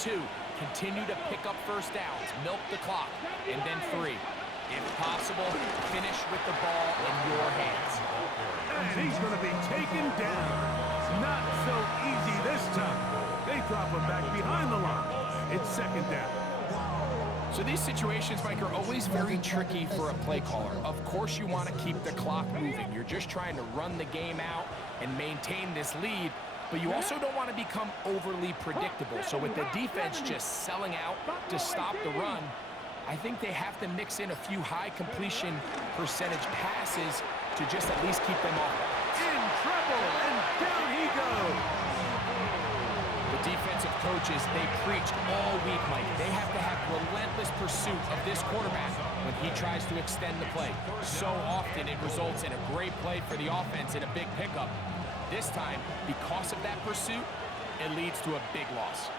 2, continue to pick up first downs, milk the clock. And then 3, if possible, finish with the ball in your hands. And he's going to be taken down. Not so easy this time. They drop him back behind the line. It's second down. So these situations, Mike, are always very tricky for a play caller. Of course you want to keep the clock moving. You're just trying to run the game out and maintain this lead, but you also don't want to become overly predictable. So with the defense just selling out to stop the run, I think they have to mix in a few high completion percentage passes to just at least keep them off. In trouble, and down he goes. The defensive coaches, they preached all week, Mike. They have to have relentless pursuit of this quarterback when he tries to extend the play. So often it results in a great play for the offense and a big pickup. This time, because of that pursuit, it leads to a big loss.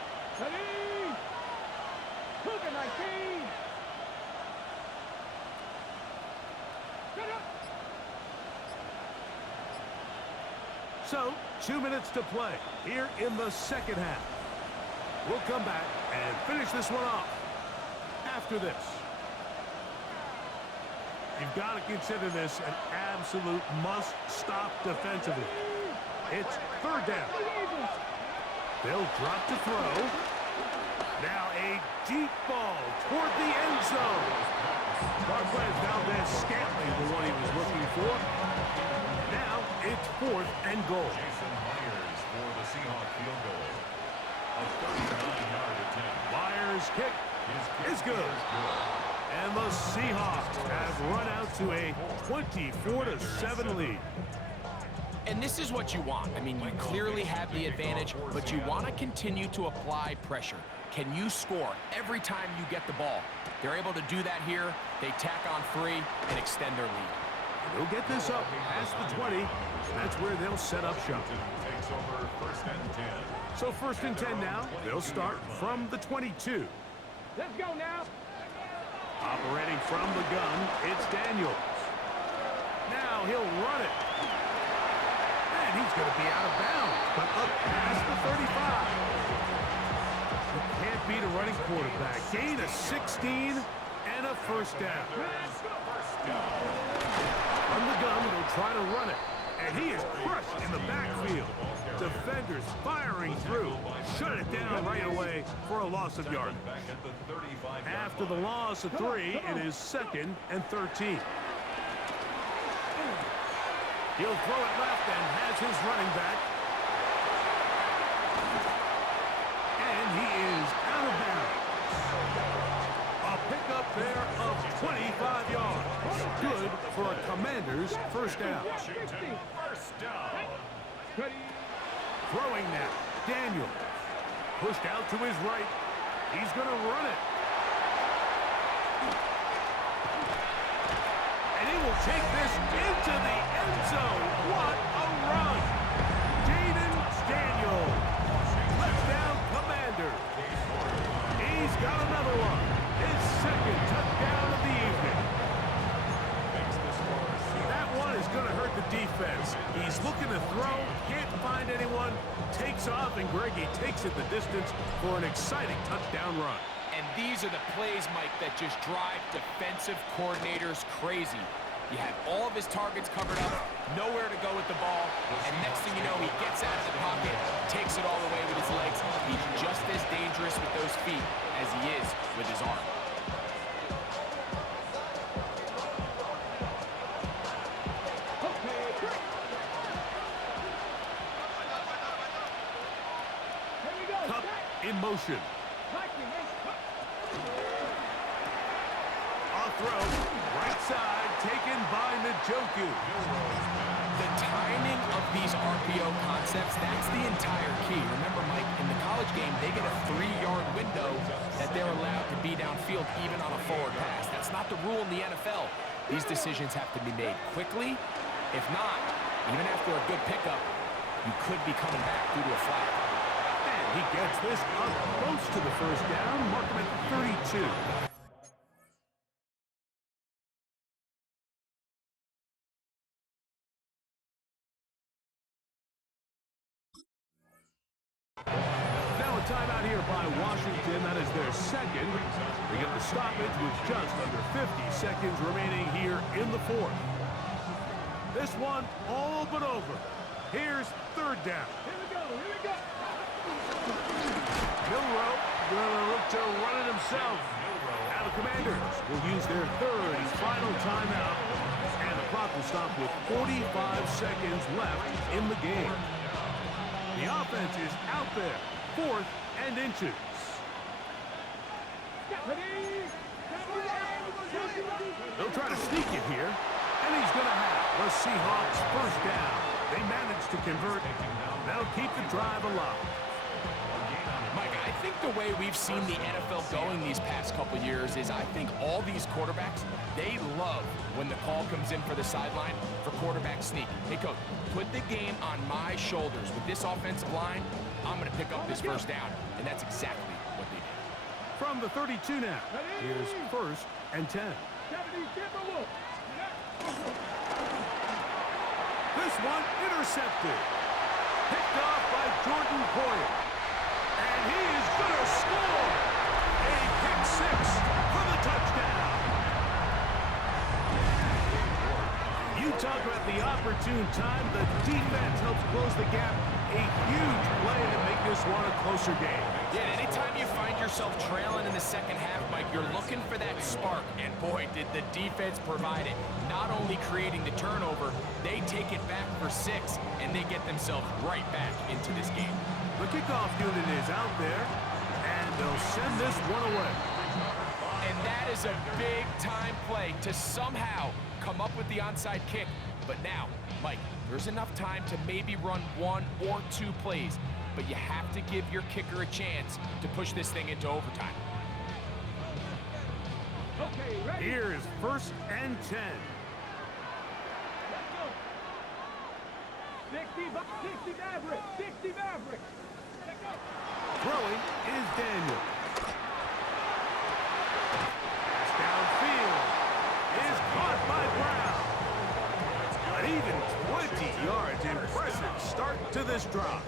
So, 2 minutes to play here in the second half. We'll come back and finish this one off after this. You've got to consider this an absolute must-stop defensively. It's third down. They'll drop to throw. Now a deep ball toward the end zone. Marquez Valdez-Scantling, the one he was looking for. Now it's 4th and goal. Jason Myers for the Seahawk field goal. A 39-yard attempt. Myers' kick is good. And the Seahawks have run out to a 24-7 lead. And this is what you want. I mean, you clearly have the advantage, but you want to continue to apply pressure. Can you score every time you get the ball? They're able to do that here. They tack on 3 and extend their lead. They'll get this up past the 20. That's where they'll set up shop. Takes over 1st and 10. So 1st and 10 now. They'll start from the 22. Let's go now. Operating from the gun, it's Daniels. Now he'll run it. And he's going to be out of bounds, but up past the 35. You can't beat a running quarterback. Gain of 16 and a first down. From the gun, they'll try to run it. And he is crushed in the backfield. Defenders firing through. Shut it down right away for a loss of yardage. After the loss of 3, it is 2nd and 13. He'll throw it left and has his running back. And he is out of bounds. A pickup there of 25 yards. Good for a Commanders first down. First down. Throwing now, Daniel. Pushed out to his right. He's going to run it. And he will take this into the end zone. What a run. Jaden Daniels. Touchdown, Commander. He's got another one. His 2nd touchdown of the evening. That one is going to hurt the defense. He's looking to throw, can't find anyone, takes off, and Greggy takes it the distance for an exciting touchdown run. And these are the plays, Mike, that just drive defensive coordinators crazy. You have all of his targets covered up, nowhere to go with the ball, and next thing you know, he gets out of the pocket, takes it all the way with his legs. He's just as dangerous with those feet as he is with his arm. Cup in motion. A throw, right side, taken by Njoku. The timing of these RPO concepts, that's the entire key. Remember, Mike, in the college game, they get a 3-yard window that they're allowed to be downfield even on a forward pass. That's not the rule in the NFL. These decisions have to be made quickly. If not, even after a good pickup, you could be coming back due to a flag. And he gets this up close to the first down, mark him at 32. timeout here by Washington. That is their second. They get the stoppage with just under 50 seconds remaining here in the fourth. This one all but over. Here's third down. Here we go. Milroe gonna look to run it himself. Now the Commanders will use their third and final timeout. And the clock will stop with 45 seconds left in the game. The offense is out there. 4th and inches. They'll try to sneak it here. And he's going to have the Seahawks first down. They managed to convert. They'll keep the drive alive. Mike, I think the way we've seen the NFL going these past couple years is I think all these quarterbacks, they love when the call comes in for the sideline for quarterback sneak. Hey, coach, put the game on my shoulders. With this offensive line, I'm going to pick up this first down. And that's exactly what they did. From the 32 now, here's 1st and 10. This one intercepted. Picked off by Jordan Poyer. And he is going to score. A pick six for the touchdown. You talk about the opportune time. The defense helps close the gap. A huge play to make this one a closer game. Yeah, anytime you find yourself trailing in the second half, Mike, you're looking for that spark. And boy, did the defense provide it. Not only creating the turnover, they take it back for 6, and they get themselves right back into this game. The kickoff unit is out there, and they'll send this one away. And that is a big-time play to somehow come up with the onside kick. But now, Mike, there's enough time to maybe run 1 or 2 plays, but you have to give your kicker a chance to push this thing into overtime. Okay, ready? Here is 1st and 10. 60 Maverick. 60 Maverick. Throwing is Daniel. Pass downfield is caught by Brown. An even 20 yards. Impressive start to this drive.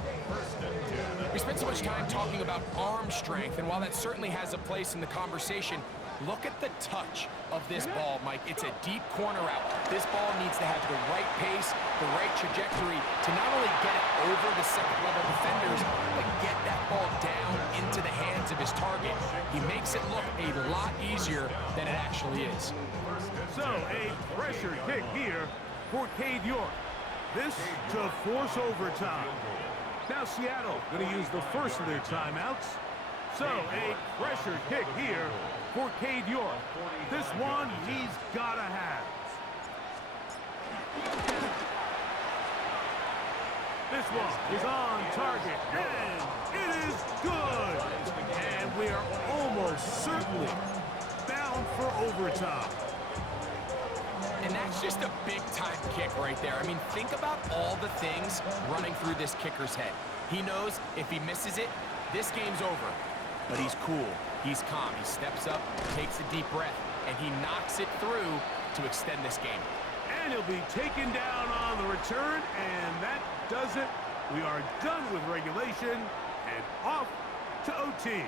We spent so much time talking about arm strength, and while that certainly has a place in the conversation, look at the touch of this ball, Mike. It's a deep corner out. This ball needs to have the right pace, the right trajectory to not only get it over the second-level defenders, but get that ball down into the hands of his target. He makes it look a lot easier than it actually is. So, a pressure kick here for Cade York. This to force overtime. Now Seattle going to use the first of their timeouts. So, a pressure kick here for Cade York. This one he's got to have. This one is on target, and it is good. And we are almost certainly bound for overtime. And that's just a big-time kick right there. I mean, think about all the things running through this kicker's head. He knows if he misses it, this game's over. But he's cool. He's calm. He steps up, takes a deep breath, and he knocks it through to extend this game. And he'll be taken down on the return, and that does it. We are done with regulation and off to OT.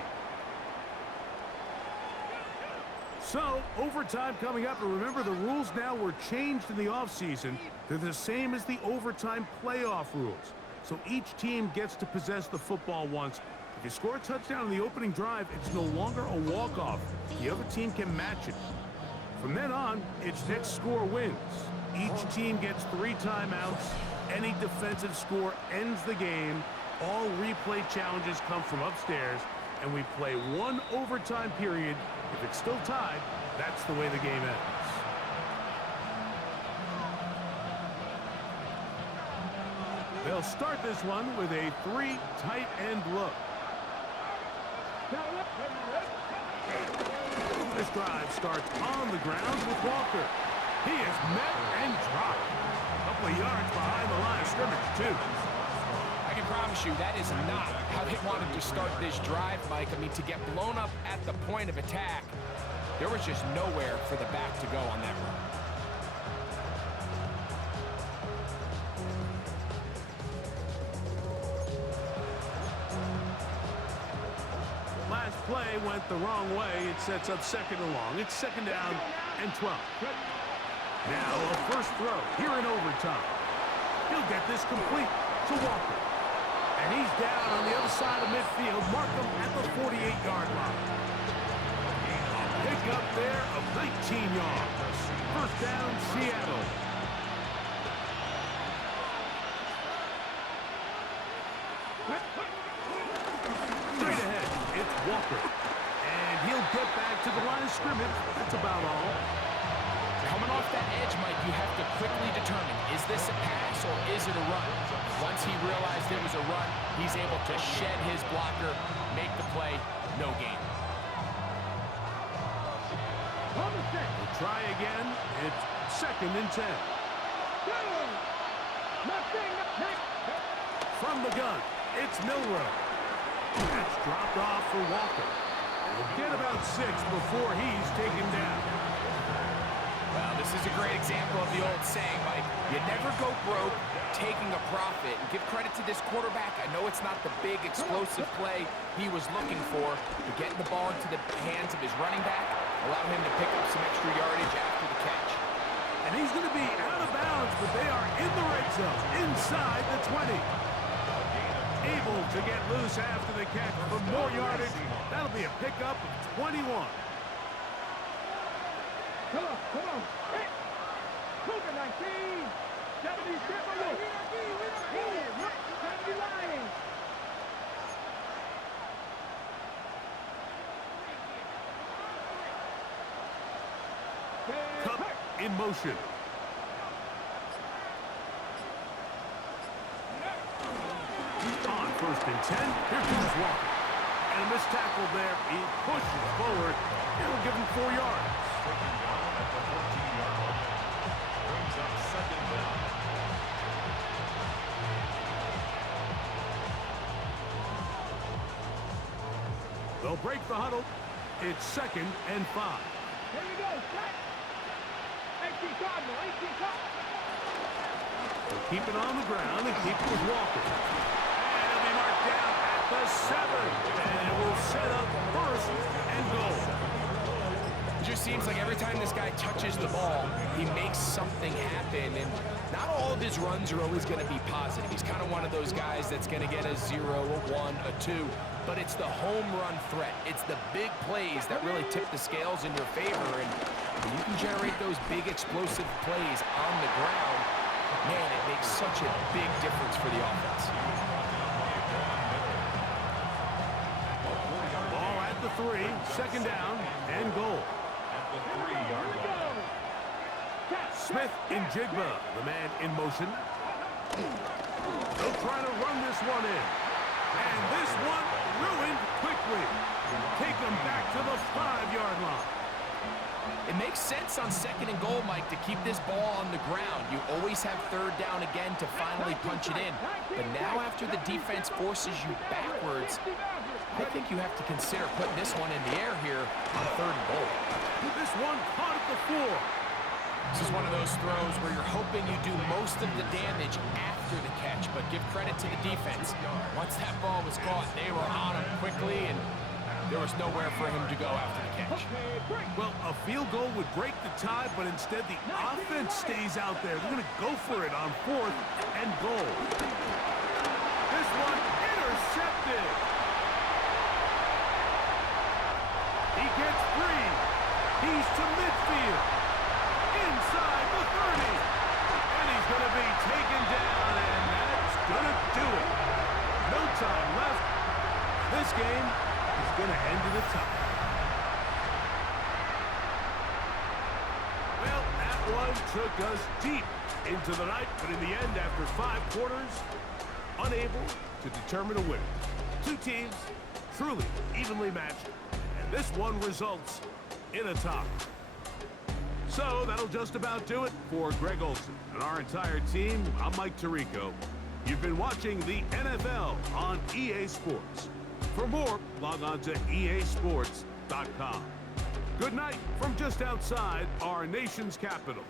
So, overtime coming up, and remember the rules now were changed in the offseason. They're the same as the overtime playoff rules. So each team gets to possess the football once. If you score a touchdown in the opening drive, it's no longer a walk-off. The other team can match it. From then on, it's next score wins. Each team gets 3 timeouts. Any defensive score ends the game. All replay challenges come from upstairs, and we play 1 overtime period. If it's still tied, that's the way the game ends. They'll start this one with a 3 tight end look. This drive starts on the ground with Walker. He is met and dropped. A couple of yards behind the line of scrimmage, too. I can promise you that is not how they wanted to start this drive, Mike. I mean, to get blown up at the point of attack, there was just nowhere for the back to go on that run. last play went the wrong way. It sets up second and long. It's second down and 12. Now a first throw here in overtime. He'll get this complete to Walker. And he's down on the other side of midfield. Mark him at the 48-yard line. A pick up there of 19 yards. First down, Seattle. Straight ahead, it's Walker. And he'll get back to the line of scrimmage. That's about all. Coming off that edge, Mike, you have to quickly determine, is this a pass or is it a run? Once he realized it was a run, he's able to shed his blocker, make the play, no gain. We'll try again. It's second and 10. From the gun, it's Milroe. That's dropped off for Walker. He'll get about 6 before he's taken down. Well, this is a great example of the old saying, Mike, you never go broke taking a profit. And give credit to this quarterback. I know it's not the big, explosive play he was looking for, but getting the ball into the hands of his running back allowed him to pick up some extra yardage after the catch. And he's going to be out of bounds, but they are in the red zone, inside the 20. Able to get loose after the catch for more yardage. That'll be a pickup of 21. Come on. Hey. Cougar 19. 70 triple. 70 Lions. Cup in motion. On first and 10, here comes Walker. And a missed tackle there. He pushes forward. It'll give him 4 yards. Taken down at the 14-yard line. Brings up second down. They'll break the huddle. It's second and 5. Here we go. Set. 18 Cardinal. 18 Cardinal. They'll keep it on the ground and keep it with Walker. And it'll be marked down at the 7. And it will set up first and goal. It just seems like every time this guy touches the ball, he makes something happen. And not all of his runs are always going to be positive. He's kind of one of those guys that's going to get a 0, a 1, a 2. But it's the home run threat. It's the big plays that really tip the scales in your favor. And when you can generate those big explosive plays on the ground, man, it makes such a big difference for the offense. Ball at the 3, second down and goal. At the 3-yard line. Smith in Jigba, the man in motion. They'll try to run this one in. And this one ruined quickly. Take them back to the 5-yard line. It makes sense on second and goal, Mike, to keep this ball on the ground. You always have third down again to finally punch it in. But now after the defense forces you backwards, I think you have to consider putting this one in the air here on third and goal. This one caught at the 4. This is one of those throws where you're hoping you do most of the damage after the catch, but give credit to the defense. Once that ball was caught, they were on him quickly, and there was nowhere for him to go after the catch. Well, a field goal would break the tie, but instead the offense stays out there. They're going to go for it on 4th and goal. This one intercepted. He gets free. He's to midfield. Inside the 30. And he's going to be taken down, and that's going to do it. No time left. This game is going to end in a tie. Well, that one took us deep into the night, but in the end, after 5 quarters, unable to determine a winner. 2 teams truly evenly matched, and this one results in a tie. So that'll just about do it for Greg Olsen and our entire team. I'm Mike Tirico. You've been watching the NFL on EA Sports. For more, log on to easports.com. Good night from just outside our nation's capital.